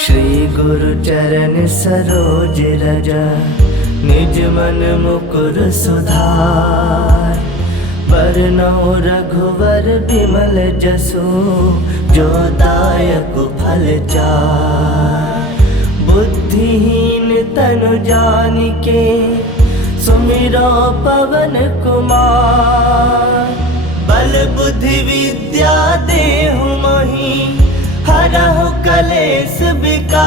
श्री गुरु चरण सरोज रज, निज मन मुकुर सुधार। बरनउँ रघुवर बिमल जसु, जो दायक फल चार। बुद्धिहीन तनु जानिके, सुमिरो पवन कुमार। बल बुद्धि विद्या देहु मोहि, हरहु कलेश विकार।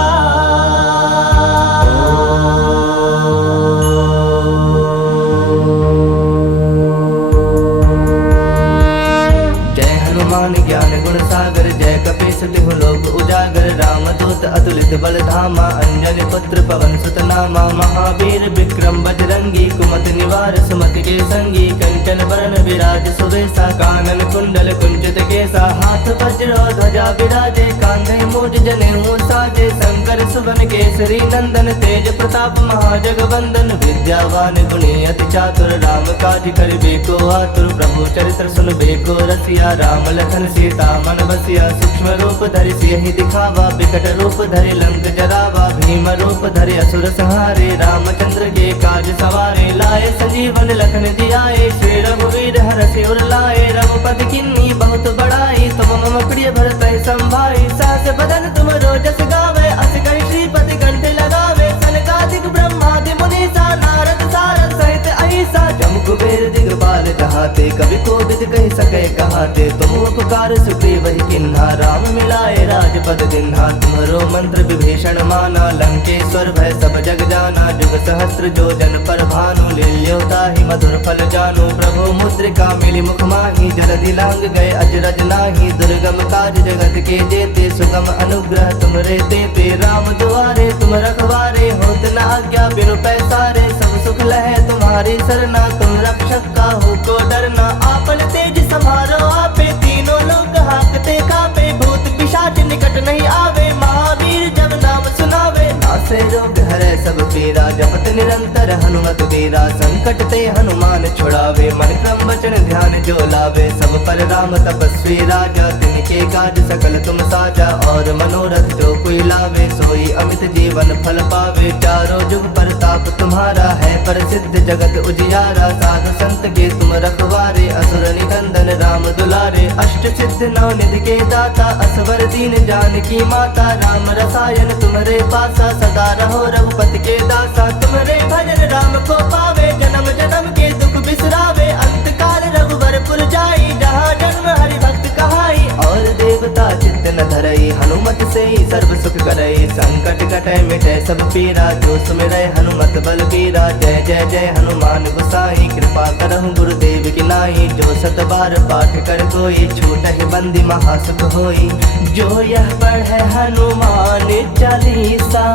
जय हनुमान ज्ञान गुण सागर, जय कपीस तिहु लोक उजागर। रामदूत अतुलित बल धामा, अंजनी पुत्र पवन सुत नामा। महावीर विक्रम बजरंगी, कुमति निवार सुमति के संगी। कंचन बरन विराज सुबेसा, कानन कुंडल कुंचित केसा। हाथ वज्र ध्वजा विराजे, कांधे मूज जनेऊ साजे। शंकर सुवन केसरी नंदन, तेज प्रताप महाजगवंदन। विद्यावान गुणी अति चातुर, राम काज करिबे को आतुर। प्रभु चरित्र सुनबे को रसिया, राम लखन सीता मन बसिया। सूक्ष्म रूप धरि सियहि दिखावा, बिकट रूप धरि लंक जरावा। भीम रूप धरि असुर संहारे, रामचंद्र के काज सवारे। लाए संजीवन लखन जियाए, श्री रघुवीर हरषि उर लाए। रघुपति किन्नी बहुत बड़ाई, तुम मम प्रिय भरतहि संभाई। सहस बदन तुम रोजस गावे, अस कहि श्रीपति कंठ लगावे। सनकादिक ब्रह्मादि मुनीसा, नारद सारद सहित अहिसा। जम कुबेर दिगपाल कहाते, कवि कोविद कहि सकै कहाते। तुम उपकार सुग्रीव ही किन्हा, राम मिलाए राजपद दिन्हा। तुम्हरो मंत्र विभीषण माना, लंकेश्वर भय सब जग जाना। जुग सहस्त्र जो जन पर भानु, लील्यो ताहि मधुर फल जानु। प्रभु मुद्रिका मिली मुख माहि, जलधि लांग गए अजरज नाही। दुर्गम काज जगत के जेते, सुगम अनुग्रह तुमरे तेते। राम दुआरे तुम रखवारे, होत न आज्ञा बिनु पैसारे। सब सुख लहै तुम्हारी सरना, तुम रक्षक काहू को डरना। आपन तेज समारो आपे, तीनों लोक हांकते कापे। भूत पिशाच निकट नहीं आवे, महावीर जब नाम सुनावे। नासे रोग हरै सब पीरा, जपत निरंतर हनुमत वीरा। संकट ते हनुमान छुड़ावे, मन क्रम वचन ध्यान जो लावे। सब पर राम तपस्वी राजा, तिनके काज सकल तुम साजा। और मनोरथ जो कोई लावे, सोई अमित जीवन फल पावे। चारों जुग परताप तुम्हारा है, प्रसिद्ध जगत उजियारा। साधु संत के तुम रखवारे, असुर निकंदन राम दुलारे। अष्ट सिद्ध नौ निधि के दाता, असवर दीन जानकी माता। राम रसायन तुम्हारे पासा, सदा रहो रघुपति के दासा। तुम्हारे भजन राम को पावे, जन्म जन्म के दुख बिसरावे। अंत काल रघुबर पुर जाई, जहाँ जन्म हरि भक्त कहाई। और देवता चित्त न धरई, हनुमत से ही सर्व सुख करई। संकट कटै मिटै सब पीरा, जो सुमिरै हनुमत बल बीरा। जय जय जय हनुमान गोसाई, कृपा करहु गुरुदेव की नाई। जो सत बार पाठ कर कोई, छूटहि बंदी महासुख होई। जो यह पढ़ै हनुमान चालीसा,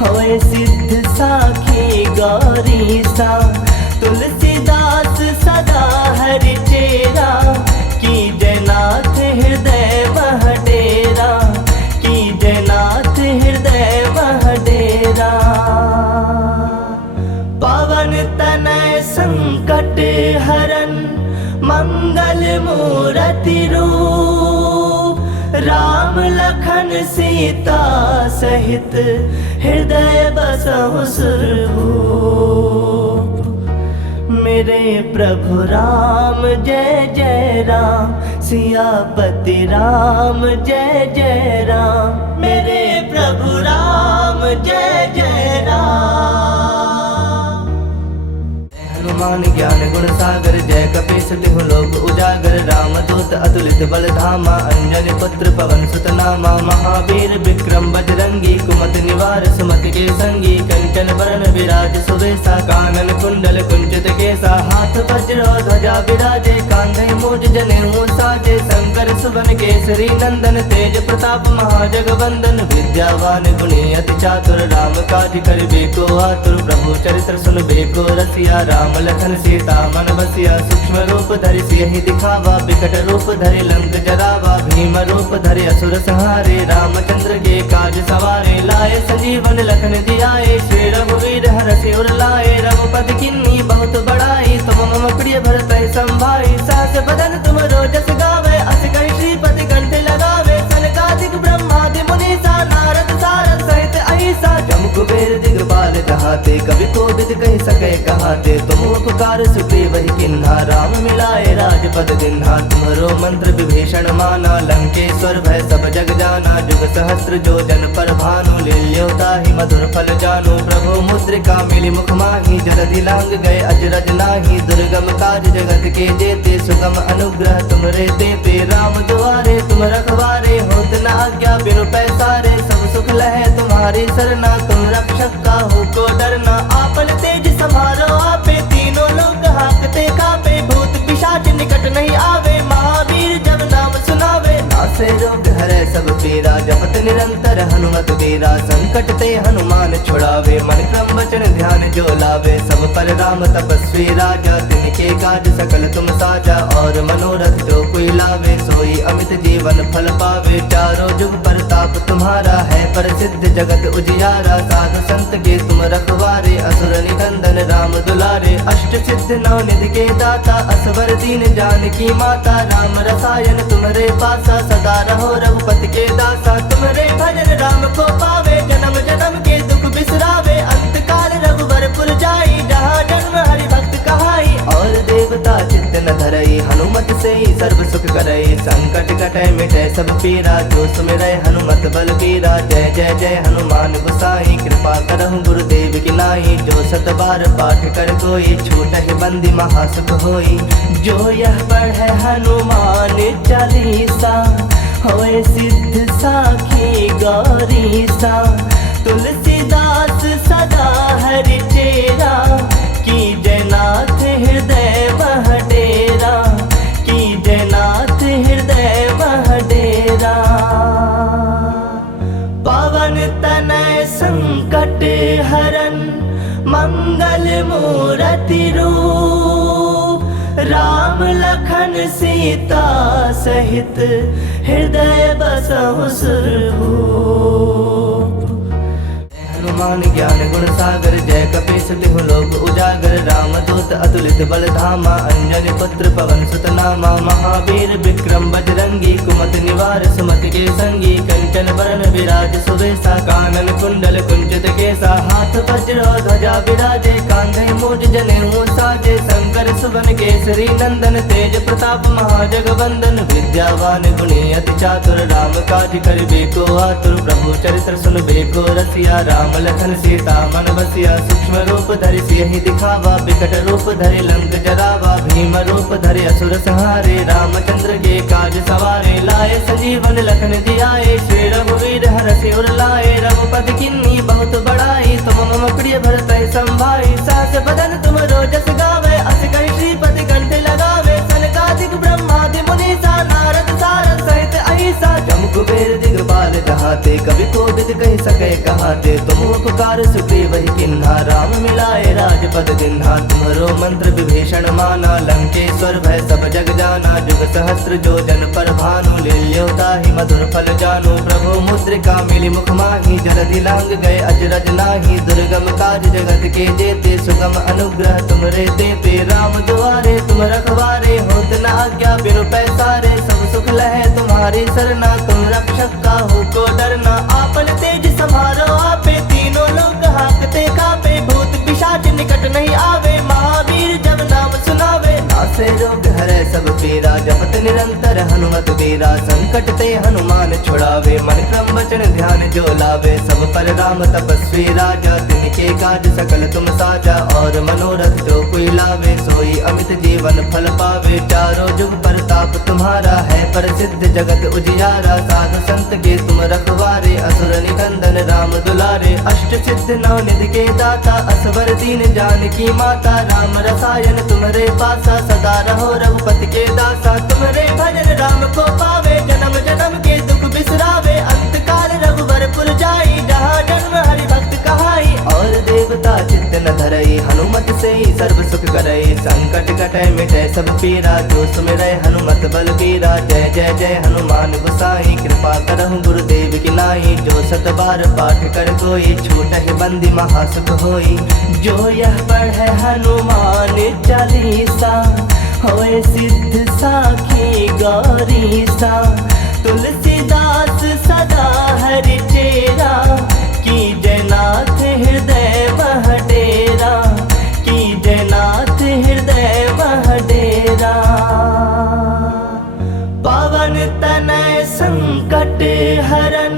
होए सिद्ध साखी गौरीसा। तुलसीदास सदा हरि चेरा, कीजय नाथ हृदय मह डेरा। कीजय नाथ हृदय मह डेरा। पवन तनय संकट हरन, मंगल मूरति रूप। राम लखन सीता सहित, हृदय बसहु सुरभूप। मेरे प्रभु राम जय जय राम, सियापति राम जय जय राम। मेरे प्रभु राम जय जय राम। हनुमान ज्ञान गुण सागर, जय कपीस तिहु लोक उजागर। रामदूत अतुलित बल धामा, अंजनी पुत्र पवन सुत नामा। महावीर विक्रम बजरंगी, कुमति निवार सुमति के संगी। कंचन बरन विराज सुबेसा, कानन कुंडल कुंचित केसा। हाथ वज्र ध्वजा विराजे, कांधे मूज जनेऊ साजे। शंकर सुवन केसरी नंदन, तेज प्रताप महाजगवंदन। विद्यावान गुणी अति चातुर, राम काज करिबे को आतुर। प्रभु चरित्र सुनबे को रसिया, राम लखन सीता मन बसिया। सूक्ष्म रूप धरि सियहि दिखावा, बिकट रूप धरि लंक जरावा। भीम रूप धरि असुर संहारे, रामचंद्र के काज सवारे। लाए संजीवन लखन जियाए, श्री रघुवीर हरषि उर लाए। रघुपति किन्नी बहुत बड़ाई, तुम मम प्रिय भरतहि संभाई। सहस बदन तुम रोजस गावे, अस कहि श्रीपति कंठ लगावे। सनकादिक ब्रह्मादि मुनीसा, नारद सारद जहाते, कभी कोविद कह सके कहाते। तुम उपकार सुग्रीव ही किन्हा, राम मिलाए राजपद दिन्हा। तुम्हारो मंत्र विभीषण माना, लंकेश्वर भय सब जग जाना। जुग सहस्त्र जो जन पर भानु, लील्योता ही मधुर फल जानु। प्रभु मुद्रिका मिली मुख माही, जलधि लांग गए अजरज नाही। दुर्गम काज जगत के जेते, सुगम अनुग्रह तुमरे देते। राम दुआरे तुम रखवारे, होत न आज्ञा बिनु पैसारे। सब सुख लहे तुम्हारी सरना, तुम रक्षक काहू को डरना। आपन तेज समारो आपे, तीनों लोग हाकते कापे। भूत पिशाच निकट नहीं आवे, महावीर जब नाम सुनावे। नासे रोग हरे सब पीरा, जपत निरंतर हनुमत वीरा। संकट ते हनुमान छुड़ावे, मन क्रम वचन ध्यान जो लावे। सब पर राम तपस्वी राजा, तिनके काज सकल तुम साजा। और मनोरथ जो कोई लावे, सोई अमित जीवन फल पावे। चारों जुग परताप तुम्हारा है, प्रसिद्ध जगत उजियारा। साधु संत के तुम रखवारे, असुर निकंदन राम दुलारे। अष्ट सिद्ध नौ निधि के दाता, असवर दीन जानकी माता। राम रसायन तुम्हारे पासा, सदा रहो रघुपति के दासा। तुम्हारे भजन राम को पावे, जन्म जन्म के दुख बिसरावे। अंत काल रघुबर पुर जाई, जहाँ जन्म हरि भक्त कहाई। और देवता चित्त न धरई, हनुमत से ही सर्व सुख करई। संकट कटै मिटै सब पीरा, जो सुमिरै हनुमत बल बीरा। जय जय जय हनुमान गोसाई, कृपा करहु गुरुदेव की नाई। जो सत बार पाठ कर कोई, छूटहि बंदी महासुख होई। जो यह पढ़ै हनुमान चालीसा, होए सिद्ध साखी गौरीसा। तुलसीदास सदा हरि चेरा, की जयनाथ हृदय बह डेरा। की जयनाथ हृदय बह डेरा। पवन तनय संकट हरन, मंगल मूरति रूप। राम लखन सीता सहित, हृदय बसहु सुरभूप। हनुमान ज्ञान गुण सागर, जय कपीस तिहु लोक उजागर। राम दूत अतुलित बल धामा, अंजनी पुत्र पवन सुत नामा। महावीर विक्रम बजरंगी, कुमति निवार सुमति के संगी। कंचन बरन विराज सुबेसा, कानन कुंडल कुंचित केसा। हाथ वज्र ध्वजा विराजे, कांधे मूज जनेऊ साजे। शंकर सुवन केसरी नंदन, तेज प्रताप महाजगवंदन। विद्यावान गुणी अति चातुर, राम काज करिबे को आतुर। प्रभु चरित्र सुनबे को रसिया, राम लखन सीता मन बसिया। सूक्ष्म रूप धरि सियहि दिखावा, बिकट रूप धरि लंक जरावा। भीम रूप धरि असुर संहारे, रामचंद्र के काज सवारे। लाए संजीवन लखन जियाए, श्री रघुवीर हरषि उर लाए। रघुपति किन्नी बहुत बड़ाई, तुम मम प्रिय भरत संभाई। सहस बदन तुम रोजस गावे, अस कहि श्रीपति कंठ लगावे। सनकादिक ब्रह्मादि मुनीसा, नारद सारद सहित अहिसा। जम कुबेर दिगपाल जहाते, कभी कोविद कह सके कहाते। तुम उपकार सुग्रीव ही किन्हा, राम मिलाए राजपद दिन्हा। तुम्हारो मंत्र विभीषण माना, लंकेश्वर भय सब जग जाना। जुग सहस्त्र जो जन पर भानु, लील्योता ही मधुर फल जानु। प्रभु मुद्रिका मिली मुख माही, जलधि लांग गए अजरज नाही। दुर्गम काज जगत के जेते, सुगम अनुग्रह तुमरे देते। राम दुआरे तुम रखवारे, होत न आज्ञा बिनु पैसारे। सब सुख लहे तुम्हारी सरना, तुम रक्षक काहू को डरना। आपन तेज समारो आपे, तीनों लोग हाकते कापे। भूत पिशाच निकट नहीं आवे, महावीर जब नाम सुनावे। नासे रोग हरे सब पीरा, जपत निरंतर हनुमत वीरा। संकट ते हनुमान छुड़ावे, मन क्रम वचन ध्यान जो लावे। सब पर राम तपस्वी राजा, तिनके काज सकल तुम साजा। और मनोरथ जो कोई लावे, सोई अमित जीवन फल पावे। चारों जुग परताप तुम्हारा है, प्रसिद्ध जगत उजियारा। साधु संत के तुम रखवारे, असुर निकंदन राम दुलारे। अष्ट सिद्ध नौ निधि के दाता, असवर दीन जानकी माता। राम रसायन तुम्हारे पासा, सदा रहो रघुपति के दासा। तुम्हारे भजन राम को पावे, जन्म जन्म के दुख बिसरावे। अंत काल रघुबर पुर जाई, जहाँ जन्म हरि भक्त कहाई। और देवता चित्त न धरई, हनुमत से ही सर्व सुख करई। संकट कटै मिटै सब पीरा, जो सुमिरै हनुमत बल बीरा। जय जय जय हनुमान गोसाई, कृपा करहु गुरुदेव की नाई। जो सत बार पाठ कर कोई, छूटहि बंदी महासुख होई। जो यह पढ़ै हनुमान चालीसा, होए सिद्ध साखी गौरीसा। तुलसीदास सदा हरि चेरा, की जयनाथ हृदय बह तनय संकट हरन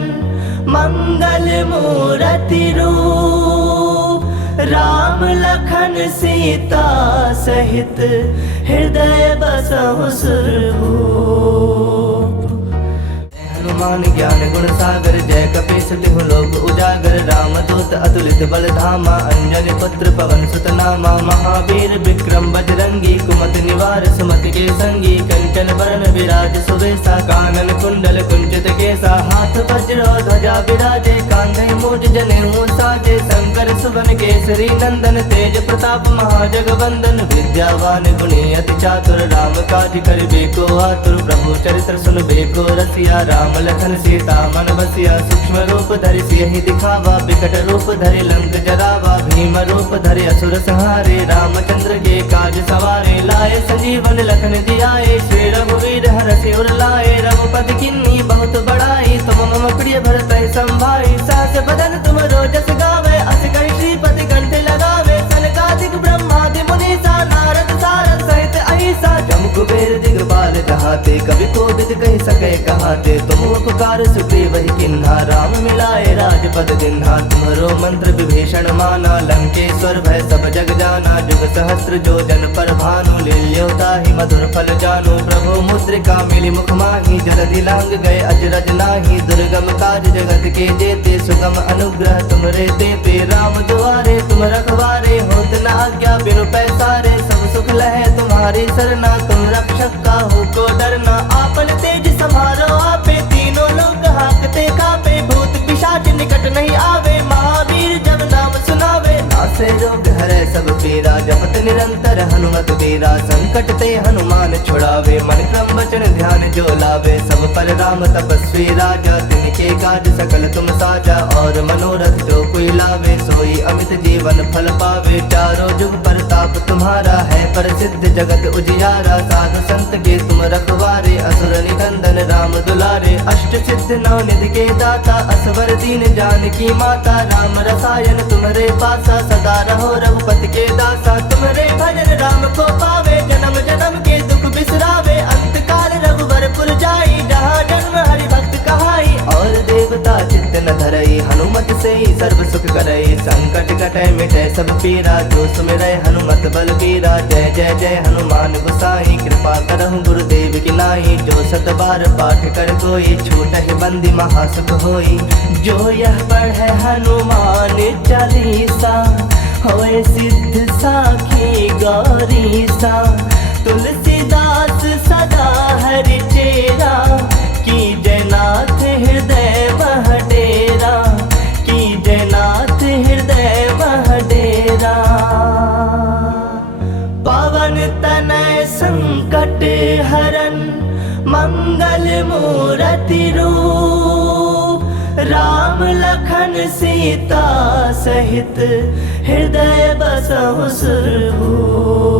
मंगल मूरति रूप। राम लखन सीता सहित हृदय बसहु सुरभूप। हनुमान ज्ञान गुण सागर जय कपीस तिहु लोक उजागर। रामदूत अतुलित बल धामा अंजनी पुत्र पवन सुत नामा। महावीर विक्रम बजरंगी कुमति निवार सुमति के संगी। कंचन बरन विराज सुवेसा कानन कुंडल कुंचित केसा। हाथ वज्र ध्वजा विराजे कांधे मूज जनेऊ साजे। शंकर सुवन केसरी नंदन तेज प्रताप महाजगवंदन। विद्यावान गुणी अति चातुर राम काज करिबे को आतुर। प्रभु चरित्र सुनबे को रसिया राम लखन सीता मन बसिया। सूक्ष्म रूप धरि सियहि दिखावा विकट रूप धरि लंक जरावा। भीम रूप धरि असुर संहारे रामचंद्र के काज सवारे। लाए संजीवन लखन जियाए श्री रघुवीर हरषि उर लाए। रघुपति किन्नी बहुत बड़ाई तुम मम प्रिय भरत संभाई। सहस बदन तुम रोजस गावे अस कहि श्रीपति कंठ लगावे। सनकादिक ब्रह्मादि मुनीसा नारद सारद सहित अहिसा। जम कुबेर दिगपाल कहाते कवि कोविद कहि सके कहाते। तुम उपकार सुग्रीव ही किन्हा राम मिलाए राजपद दिन्हा। तुम्हरो मंत्र विभीषण माना लंकेश्वर भय सब जग जाना। जुग सहस्त्र जो जन पर भानु लील्योता ही मधुर फल जानु। प्रभु मुद्रिका मिली मुख माही जलधि लांग गए अजरज नाही। दुर्गम काज जगत के जेते सुगम अनुग्रह तुमरे तेते। राम दुआरे तुम रखवारे होत न आज्ञा बिनु पैसारे। सब सुख लहे तुम्हारी सरना तुम रक्षक काहू को डरना। आपन तेज समारो आपे तीनों लोग हाकते कापे। भूत पिशाच निकट नहीं आवे महावीर जब नाम सुनावे। नासे रोग हरे सब पीरा जपत निरंतर हनुमत वीरा। संकट ते हनुमान छुड़ावे मन क्रम वचन ध्यान जो लावे। सब पर राम तपस्वी राजा तिनके काज सकल तुम साजा। और मनोरथ जो कोई लावे सोई अमित जीवन फल पावे। चारों जुग प्रताप तुम्हारा है प्रसिद्ध जगत उजियारा। साधु संत के तुम रखवारे असुर निकंदन राम दुलारे। अष्ट सिद्ध नौ निधि के दाता असवर दीन जानकी माता। राम रसायन तुम्हारे पासा सदा रहो रघुपति के दासा। तुम्हारे भजन राम को पावे जन्म जन्म के दुख बिसरावे। अंत काल रघुबर पुर जाई जहाँ जन्म हरि भक्त कहाई। और देवता चित्त न धरई हनुमत से ही सर्व सुख करई। संकट कटै मिटै सब पीरा जो सुमिरै हनुमत बल बीरा। जय जय जय हनुमान गोसाई कृपा करहु गुरुदेव की नाई। जो सत बार पाठ कर कोई छूटहि बंदी महासुख होई। जो यह पढ़े हनुमान चालीसा होए सिद्ध साखी गौरीसा। तुलसीदास सदा हरि चेरा की जयनाथ हृदय मह डेरा। की जयनाथ हृदय मह डेरा। पवन तनय संकट हरन मंगल मूरति रूप। राम लखन सीता सहित हृदय बसहु सुरभूप।